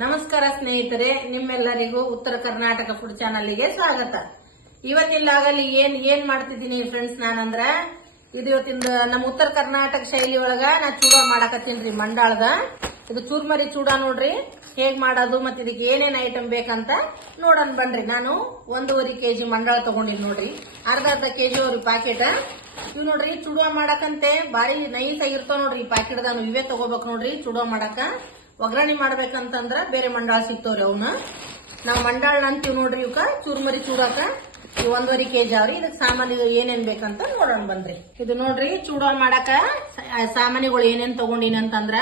ನಮಸ್ಕಾರ ಸ್ನೇಹಿತರೆ, ನಿಮ್ಮೆಲ್ಲರಿಗೂ ಉತ್ತರ ಕರ್ನಾಟಕ ಫುಡ್ ಚಾನಲ್ಗೆ ಸ್ವಾಗತ. ಇವತ್ತಿಲ್ಲಾಗಲಿ ಏನ್ ಮಾಡ್ತಿದ್ದೀನಿ ಫ್ರೆಂಡ್ಸ್, ನಾನಂದ್ರ ಇದು ಇವತ್ತಿಂದ ನಮ್ಮ ಉತ್ತರ ಕರ್ನಾಟಕ ಶೈಲಿ ಒಳಗ ನಾ ಚೂಡ ಮಾಡಕತ್ತೀನ್ರಿ. ಮಂಡಾಳದ ಇದು ಚೂರ್ಮರಿ ಚೂಡ ನೋಡ್ರಿ ಹೇಗ್ ಮಾಡೋದು ಮತ್ತೆ ಇದಕ್ಕೆ ಏನೇನ್ ಐಟಮ್ ಬೇಕಂತ ನೋಡೋಣ ಬನ್ರಿ. ನಾನು 1.5 kg ಮಂಡಾಳ ತಗೊಂಡಿನಿ ನೋಡ್ರಿ. ಅರ್ಧ kg ಅವ್ರಿ ಪ್ಯಾಕೆಟ್. ಇವ್ ನೋಡ್ರಿ ಚೂಡ ಮಾಡಕಂತೆ ಬಾರಿ ನೈಸ್ ಆಗಿರ್ತಾವ ನೋಡ್ರಿ. ಈ ಪ್ಯಾಕೆಟ್ದಾನು ಇವೇ ತಗೋಬೇಕು ನೋಡ್ರಿ. ಚೂಡ ಮಾಡಕ ಒಗ್ಗರಣೆ ಮಾಡ್ಬೇಕಂತಂದ್ರ ಬೇರೆ ಮಂಡಾಳ ಸಿಗ್ತಾವ್ರಿ. ಅವನ್ನ ನಾವ್ ಮಂಡಾಳ ಅಂತೀವಿ ನೋಡ್ರಿ. ಇವಕ್ಕ ಚೂರ್ಮರಿ ಚೂಡಾಕ 1.5 kg ಅವ್ರಿ. ಇದಕ್ ಸಾಮಾನ್ಯ ಏನೇನ್ ಬೇಕಂತ ನೋಡೋಣ ಬನ್ರಿ. ಇದು ನೋಡ್ರಿ ಚೂಡ ಮಾಡಕ ಸಾಮಾನ್ಯಗಳು ಏನೇನ್ ತಗೊಂಡಿನಿ ಅಂತಂದ್ರ,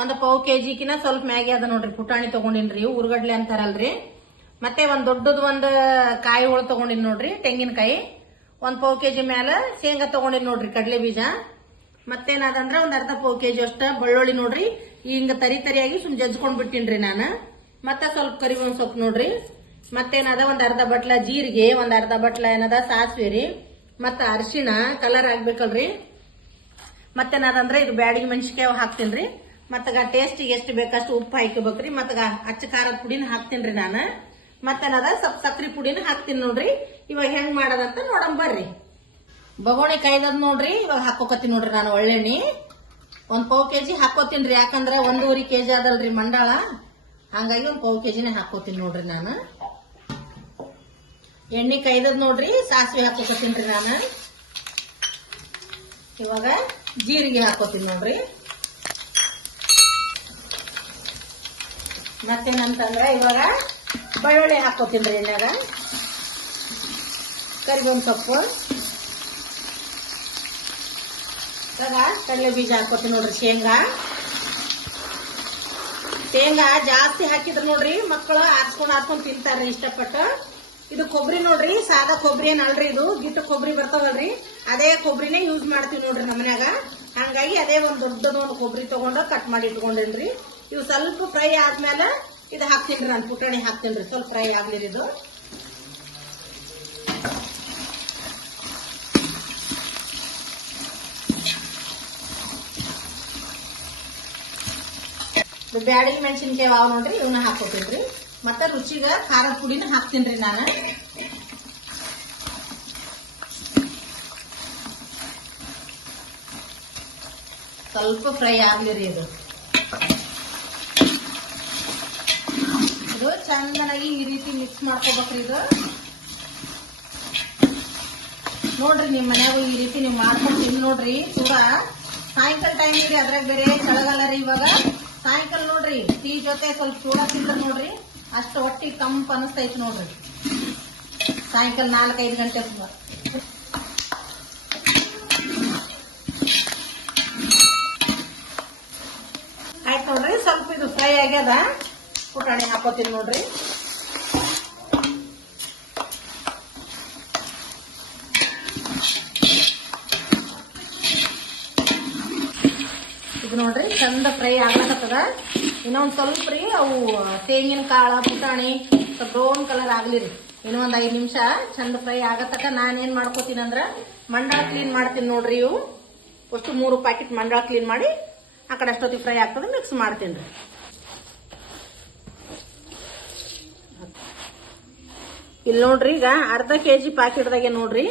1 ಪಾವ್ kg ಸ್ವಲ್ಪ ಮ್ಯಾಗಿ ಅದ ನೋಡ್ರಿ. ಪುಟಾಣಿ ತಗೊಂಡಿನ್ರಿ, ಉರ್ಗಡ್ಲೆ ಅಂತಾರಲ್ರಿ. ಮತ್ತೆ ಒಂದ್ ದೊಡ್ಡದ್ ಕಾಯಿ ಹೋಳು ತಗೊಂಡಿನಿ ನೋಡ್ರಿ, ತೆಂಗಿನಕಾಯಿ. 1 ಪಾವ್ kg ಮ್ಯಾಲ ಶೇಂಗಾ ತಗೊಂಡಿನಿ ನೋಡ್ರಿ, ಕಡ್ಲೆ ಬೀಜ. ಮತ್ತೇನಾದಂದ್ರ ಒಂದ್ ಅರ್ಧ ಪಾವ್ kg ಅಷ್ಟ ಬೆಳ್ಳುಳ್ಳಿ ನೋಡ್ರಿ. ಹಿಂಗ ತರಿಯಾಗಿ ಸುಮ್ ಜಜ್ಕೊಂಡ್ ಬಿಟ್ಟಿನ್ರಿ ನಾನು. ಮತ್ತೆ ಸ್ವಲ್ಪ ಕರಿಬೇವಿನ ಸೊಪ್ಪು ನೋಡ್ರಿ. ಮತ್ತೇನದ ಒಂದ್ ಅರ್ಧ ಬಟ್ಲ ಜೀರಿಗೆ, ಒಂದ್ ಅರ್ಧ ಬಟ್ಲ ಏನದ ಸಾಸಿವೆ ರೀ. ಮತ್ತ ಅರಿಶಿಣ ಕಲರ್ ಆಗ್ಬೇಕಲ್ರಿ. ಮತ್ತೇನದಂದ್ರ ಇದು ಬ್ಯಾಡಿಗೆ ಮೆಣಸಿನ್ಕಾಯಿ ಹಾಕ್ತೀನ್ರಿ. ಮತ್ತಗ ಟೇಸ್ಟಿಗೆ ಎಷ್ಟು ಬೇಕಷ್ಟು ಉಪ್ಪು ಹಾಕಬೇಕ್ರಿ. ಮತ್ತಗ ಅಚ್ಚ ಖಾರದ ಪುಡಿನ ಹಾಕ್ತೀನ್ರಿ ನಾನು. ಮತ್ತೇನದ ಸ್ವಲ್ಪ ಸಕ್ರಿ ಪುಡಿನ ಹಾಕ್ತೀನಿ ನೋಡ್ರಿ. ಇವಾಗ ಹೆಂಗ್ ಮಾಡೋದಂತ ನೋಡಂ ಬರ್ರಿ. ಬಗೋಣಿ ಕಾಯ್ದದ್ ನೋಡ್ರಿ. ಇವಾಗ ಹಾಕೋಕತ್ತೀನಿ ನೋಡ್ರಿ ನಾನು ಒಳ್ಳೆಣ್ಣಿ. 1 ಪಾವ್ kg ಹಾಕೋತೀನ್ರಿ. ಯಾಕಂದ್ರ 1.5 kg ಅದಲ್ರಿ ಮಂಡಾಳ, ಹಂಗಾಗಿ 1 ಪಾವ್ kg ಹಾಕೋತೀನಿ ನೋಡ್ರಿ ನಾನು. ಎಣ್ಣೆ ಕಾಯ್ದದ್ ನೋಡ್ರಿ. ಸಾಸಿವೆ ಹಾಕೋಕತ್ತೀನ್ರಿ ನಾನು. ಇವಾಗ ಜೀರಿಗೆ ಹಾಕೋತೀನಿ ನೋಡ್ರಿ. ಮತ್ತೇನಂತಂದ್ರ ಇವಾಗ ಬೆಳ್ಳುಳ್ಳಿ ಹಾಕೋತೀನ್ರಿ ಎಣ್ಣೆಗ. ಕರಿಬೇವಿನ ಸೊಪ್ಪು, ಕಡಲೆ ಬೀಜ ಹಾಕೋತೀನಿ ನೋಡ್ರಿ. ಶೇಂಗಾ ಜಾಸ್ತಿ ಹಾಕಿದ್ರ ನೋಡ್ರಿ ಮಕ್ಕಳು ಆರ್ಸ್ಕೊಂಡ್ ತಿಂತಾರ್ರಿ ಇಷ್ಟಪಟ್ಟು. ಇದು ಕೊಬ್ಬರಿ ನೋಡ್ರಿ, ಸಾದಾ ಕೊಬ್ಬರಿ ಏನಲ್ರಿ, ಇದು ಗಿಟ್ಟ ಕೊಬ್ಬರಿ ಬರ್ತಾವಲ್ರಿ, ಅದೇ ಕೊಬ್ಬರಿನೇ ಯೂಸ್ ಮಾಡ್ತೀವಿ ನೋಡ್ರಿ ನಮ್ಮನ್ಯಾಗ. ಹಂಗಾಗಿ ಅದೇ ಒಂದ್ ದೊಡ್ಡದೊಂದು ಕೊಬ್ಬರಿ ತಗೊಂಡು ಕಟ್ ಮಾಡಿ ಇಟ್ಕೊಂಡೇನ್ರಿ. ಇವು ಸ್ವಲ್ಪ ಫ್ರೈ ಆದ್ಮೇಲೆ ಇದು ಹಾಕ್ತೀನ್ರಿ ನಾನು, ಪುಟಾಣಿ ಹಾಕ್ತೀನ್ರಿ. ಸ್ವಲ್ಪ ಫ್ರೈ ಆಗ್ಲಿರಿ ಇದು. ಬ್ಯಾಡಿಗೆ ಮೆಣಸಿನ್ಕಾಯಿ ಅವ ನೋಡ್ರಿ, ಇವನ್ನ ಹಾಕೋತೀನ್ರಿ. ಮತ್ತೆ ರುಚಿಗ ಖಾರದ ಪುಡಿನ ಹಾಕ್ತೀನ್ರಿ ನಾನು. ಸ್ವಲ್ಪ ಫ್ರೈ ಆಗ್ಲಿರಿ ಇದು. ಇದು ಚಂದನಾಗಿ ಈ ರೀತಿ ಮಿಕ್ಸ್ ಮಾಡ್ಕೋಬೇಕ್ರಿ. ಇದು ನೋಡ್ರಿ ನಿಮ್ ಮನ್ಯಾಗೂ ಈ ರೀತಿ ನೀವು ಮಾಡ್ಕೊಂಡು ತಿನ್ ನೋಡ್ರಿ. ಚೂಡ ಸಾಯಂಕಾಲ ಟೈಮ್ ಇರಿ, ಅದ್ರಾಗ ಬೇರೆ ಚಳಗಾಲ ರೀ ಇವಾಗ. ಸಾಯಂಕಾಲ ನೋಡ್ರಿ ಟೀ ಜೊತೆ ಸ್ವಲ್ಪ ಚೂಡ ತಿಂದ್ರೆ ನೋಡ್ರಿ ಅಷ್ಟು ಹೊಟ್ಟಿಗೆ ತಂಪು ಅನಿಸ್ತೈತಿ ನೋಡ್ರಿ. ಸಾಯಂಕಾಲ 4-5 ಗಂಟೆ ಆಯ್ತು ನೋಡ್ರಿ. ಸ್ವಲ್ಪ ಇದು ಫ್ರೈ ಆಗ್ಯದ, ಪುಟಾಣಿ ಹಾಕೋತೀನಿ ನೋಡ್ರಿ. ಇದು ನೋಡ್ರಿ ಚಂದ ಫ್ರೈ ಆಗ್ಲಕತ್ತದ. ಇನ್ನೊಂದ್ ಸ್ವಲ್ಪ ರೀ ಅವು ತೆಂಗಿನ ಕಾಳ ಪುಟಾಣಿ ಸ್ವಲ್ಪ ಬ್ರೌನ್ ಕಲರ್ ಆಗ್ಲಿರಿ. ಇನ್ನೊಂದ್ 5 ನಿಮಿಷ ಚಂದ ಫ್ರೈ ಆಗತ್ತಕ ನಾನೇನ್ ಮಾಡ್ಕೋತೀನಿ ಅಂದ್ರ ಮಂಡಾಳ ಕ್ಲೀನ್ ಮಾಡ್ತೀನಿ ನೋಡ್ರಿ. ಇವು ಅಷ್ಟು 3 ಪ್ಯಾಕೆಟ್ ಮಂಡಾಳ ಕ್ಲೀನ್ ಮಾಡಿ ಆ ಕಡೆ ಅಷ್ಟೊತ್ತಿಗೆ ಫ್ರೈ ಆಗ್ತದೆ ಮಿಕ್ಸ್ ಮಾಡ್ತೀನಿ. ಇಲ್ಲಿ ನೋಡ್ರಿ ಈಗ ಅರ್ಧ kg ಪ್ಯಾಕೆಟ್ದಾಗೆ ನೋಡ್ರಿ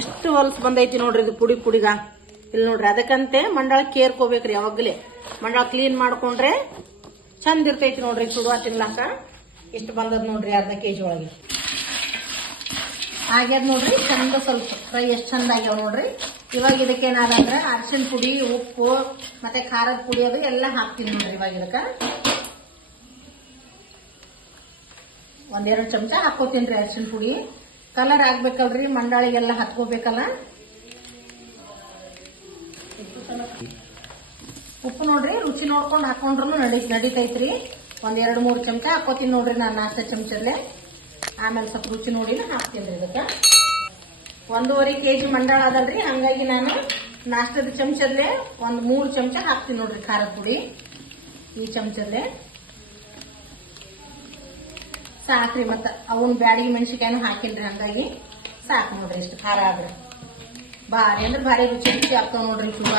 ಎಷ್ಟು ಹೊಲ್ಸ್ ಬಂದೈತಿ ನೋಡ್ರಿ. ಇದು ಪುಡಿಗ ಇಲ್ಲಿ ನೋಡ್ರಿ. ಅದಕ್ಕಂತೆ ಮಂಡಾಳ ಕೇರ್ಕೋಬೇಕ್ರಿ ಯಾವಾಗ್ಲೇ. ಮಂಡಾಳ ಕ್ಲೀನ್ ಮಾಡ್ಕೊಂಡ್ರೆ ಚಂದ ಇರ್ತೈತಿ ನೋಡ್ರಿ ಚುಡುವ ತಿನ್ಲಾಕ. ಇಷ್ಟು ಬಂದದ್ ನೋಡ್ರಿ ಅರ್ಧ kg ಒಳಗೆ. ಆಗ್ಯದ ನೋಡ್ರಿ ಚಂದ ಸ್ವಲ್ಪ ಫ್ರೈ ಎಷ್ಟು ಚಂದ ಆಗ್ಯಾವ ನೋಡ್ರಿ. ಇವಾಗ ಇದಕ್ಕೇನಾದಂದ್ರ ಅರಿಶಿನ ಪುಡಿ, ಉಪ್ಪು ಮತ್ತೆ ಖಾರದ ಪುಡಿ ಅದು ಎಲ್ಲ ಹಾಕ್ತೀನಿ ನೋಡ್ರಿ. ಇವಾಗ ಇದಕ್ಕ 1-2 ಚಮಚ ಹಾಕೋತೀನ್ರಿ ಅರಿಶಿನ ಪುಡಿ. ಕಲರ್ ಆಗ್ಬೇಕಲ್ರಿ, ಮಂಡಾಳಿಗೆಲ್ಲ ಹತ್ಕೋಬೇಕಲ್ಲ. ಉಪ್ಪು ನೋಡ್ರಿ ರುಚಿ ನೋಡ್ಕೊಂಡು ಹಾಕೊಂಡ್ರು ನಡೀತೈತ್ರಿ. 1-2-3 ಚಮಚ ಹಾಕೋತೀನಿ ನೋಡ್ರಿ ನಾನು ನಾಷ್ಟ ಚಮಚಲ್ಲೇ. ಆಮೇಲೆ ಸ್ವಲ್ಪ ರುಚಿ ನೋಡಿ ಹಾಕ್ತೀನಿ ಇದಕ್ಕ. 1.5 kg ಮಂಡಾಳ ಅದಲ್ರಿ, ಹಂಗಾಗಿ ನಾನು ನಾಷ್ಟದ ಚಮಚಲ್ಲೇ 3 ಚಮಚ ಹಾಕ್ತೀನಿ ನೋಡ್ರಿ ಖಾರದ ಪುಡಿ. ಈ ಚಮಚಲ್ಲೇ ಸಾಕ್ರಿ. ಮತ್ತ ಅವನ್ ಬ್ಯಾಡಿಗೆ ಮೆಣಸಿನ್ಕಾಯಿನೂ ಹಾಕಿನ್ರಿ, ಹಂಗಾಗಿ ಸಾಕು ನೋಡ್ರಿ. ಇಷ್ಟು ಖಾರ ಆದ್ರೆ ಭಾರಿ ಅಂದ್ರೆ ಭಾರಿ ರುಚಿ ಆಗ್ತಾವ ನೋಡ್ರಿ ಚೂಡ.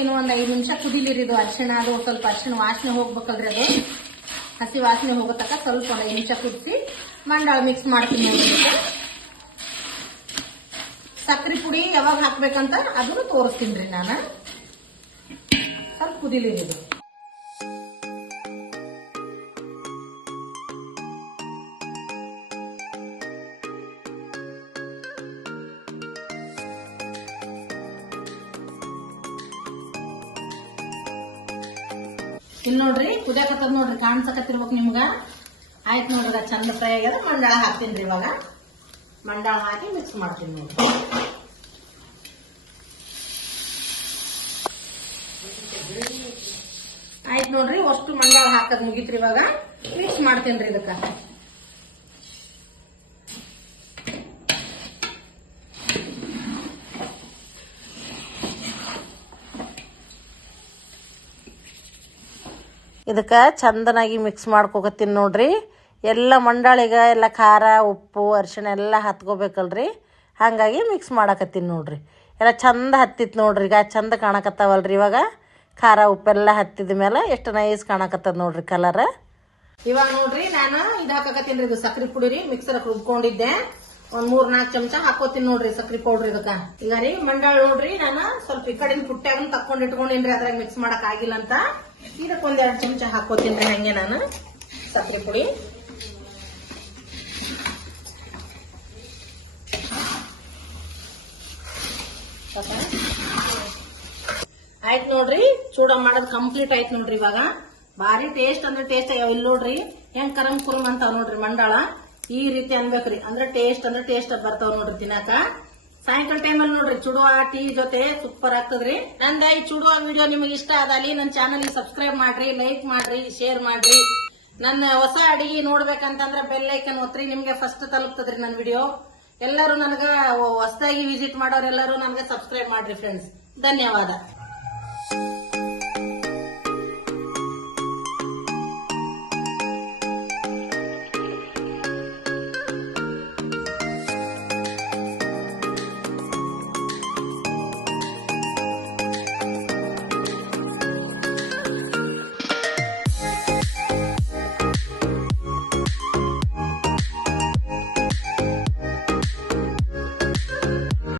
ಇನ್ನೂ ಒಂದು 5 ನಿಮಿಷ ಕುದಿಲಿರಿದು. ಅರಿಶಿಣ ಅದು ಸ್ವಲ್ಪ ಅರಿಶಿಣ ವಾಸನೆ ಹೋಗ್ಬೇಕಲ್ರಿ, ಅದು ಹಸಿ ವಾಸನೆ ಹೋಗೋ ತನಕ ಸ್ವಲ್ಪ ಒಂದು 5 ನಿಮಿಷ ಕುದಿಸಿ ಮಂಡಾಳ ಮಿಕ್ಸ್ ಮಾಡ್ತೀನಿ ನೋಡಿ. ಸಕ್ಕರೆ ಪುಡಿ ಯಾವಾಗ ಹಾಕ್ಬೇಕಂತ ಅದನ್ನು ತೋರಿಸ್ತೀನಿ ನಾನು. ಸ್ವಲ್ಪ ಕುದಿಲಿರಿದು. ಇಲ್ಲಿ ನೋಡ್ರಿ ಕುದಿಯಾಕತ್ತದ ನೋಡ್ರಿ, ಕಾಣ್ಸಕತ್ತಿರ್ಬೇಕು ನಿಮ್ಗ. ಆಯ್ತು ನೋಡ್ರಿ, ಚಂದ ಫ್ರೈ ಆಗ್ಯದ. ಮಂಡಾಳ ಹಾಕ್ತೀನಿ ಇವಾಗ. ಮಂಡಾಳ ಹಾಕಿ ಮಿಕ್ಸ್ ಮಾಡ್ತೀನಿ ನೋಡ್ರಿ. ಆಯ್ತು ನೋಡ್ರಿ, ಅಷ್ಟು ಮಂಡಾಳ ಹಾಕದ್ ಮುಗಿತ್ರಿ. ಇವಾಗ ಮಿಕ್ಸ್ ಮಾಡ್ತೀನಿ ಇದಕ್ಕ. ಇದಕ್ಕೆ ಚಂದನಾಗಿ ಮಿಕ್ಸ್ ಮಾಡ್ಕೋಕತ್ತೀನಿ ನೋಡ್ರಿ. ಎಲ್ಲ ಮಂಡಾಳಿಗೆ ಎಲ್ಲ ಖಾರ ಉಪ್ಪು ಅರಿಶಿಣ ಎಲ್ಲ ಹತ್ಕೋಬೇಕಲ್ರಿ, ಹಾಗಾಗಿ ಮಿಕ್ಸ್ ಮಾಡಕತ್ತೀನಿ ನೋಡ್ರಿ. ಎಲ್ಲ ಚಂದ ಹತ್ತಿತ್ತು ನೋಡ್ರಿ. ಈಗ ಚಂದ ಕಾಣಕತ್ತಾವಲ್ರಿ. ಇವಾಗ ಖಾರ ಉಪ್ಪೆಲ್ಲ ಹತ್ತಿದ ಮೇಲೆ ಎಷ್ಟು ನೈಸ್ ಕಾಣಕತ್ತದ ನೋಡ್ರಿ ಕಲರ್. ಇವಾಗ ನೋಡ್ರಿ ನಾನು ಇದು ಹಾಕಕತ್ತೀನಿ. ಇದು ಸಕ್ರೆ ಪುಡಿ ರೀ, ಮಿಕ್ಸರ್ ರುಬ್ಕೊಂಡಿದ್ದೆ. ಒಂದ್ 3-4 ಚಮಚ ಹಾಕೋತೀನಿ ನೋಡ್ರಿ ಸಕ್ರೆ ಪೌಡ್ರ್ ಇದಕ್ಕ. ಈಗ ರೀ ಮಂಡಾಳ ನೋಡ್ರಿ ನಾನು ಸ್ವಲ್ಪ ಈ ಕಡೆ ಪುಟ್ಟ್ಯಾಗ ತಕ್ಕೊಂಡ್ ಇಟ್ಕೊಂಡಿನ್ರಿ, ಅದ್ರಾಗ ಮಿಕ್ಸ್ ಮಾಡಕ್ ಆಗಿಲ್ಲ ಅಂತ. ಇದಕ್ಕೆ 1-2 ಚಮಚ ಹಾಕೋತೀನಿ ಹಂಗೆ ನಾನು ಸಕ್ರೆ ಪುಡಿ. ಆಯ್ತು ನೋಡ್ರಿ, ಚೂಡ ಮಾಡೋದು ಕಂಪ್ಲೀಟ್ ಆಯ್ತು ನೋಡ್ರಿ. ಇವಾಗ ಭಾರಿ ಟೇಸ್ಟ್ ಅಂದ್ರೆ ಟೇಸ್ಟ್ ಆಗ್ಯಾವ. ಇಲ್ಲಿ ನೋಡ್ರಿ ಹೆಂಗ್ ಕರಂ ಕುರುಮ್ ಅಂತಾವ್ ನೋಡ್ರಿ ಮಂಡಾಳ. ಈ ರೀತಿ ಅನ್ಬೇಕ್ರಿ, ಅಂದ್ರೆ ಟೇಸ್ಟ್ ಬರ್ತಾವ ನೋಡ್ರಿ ತಿನ್ನಾಕ. ಸಾಯಂಕಾಲ ಟೈಮಲ್ಲಿ ನೋಡ್ರಿ ಚುಡುವ ಟೀ ಜೊತೆ ಸೂಪರ್ ಆಗ್ತದ್ರಿ. ನಂದ ಈ ಚುಡುವ ವಿಡಿಯೋ ನಿಮಗೆ ಇಷ್ಟ ಆದಲ್ಲಿ ನನ್ನ ಚಾನಲ್ ಸಬ್ಸ್ಕ್ರೈಬ್ ಮಾಡ್ರಿ, ಲೈಕ್ ಮಾಡ್ರಿ, ಶೇರ್ ಮಾಡ್ರಿ. ನನ್ನ ಹೊಸ ಅಡಿಗೆ ನೋಡ್ಬೇಕಂತಂದ್ರೆ ಬೆಲ್ ಐಕನ್ ಒತ್ರಿ, ನಿಮ್ಗೆ ಫಸ್ಟ್ ತಲುಪ್ತದ್ರಿ ನನ್ನ ವಿಡಿಯೋ. ಎಲ್ಲರೂ ನನಗ ಹೊಸದಾಗಿ ವಿಸಿಟ್ ಮಾಡೋರೆಲ್ಲರೂ ನನಗೆ ಸಬ್ಸ್ಕ್ರೈಬ್ ಮಾಡ್ರಿ ಫ್ರೆಂಡ್ಸ್. ಧನ್ಯವಾದ.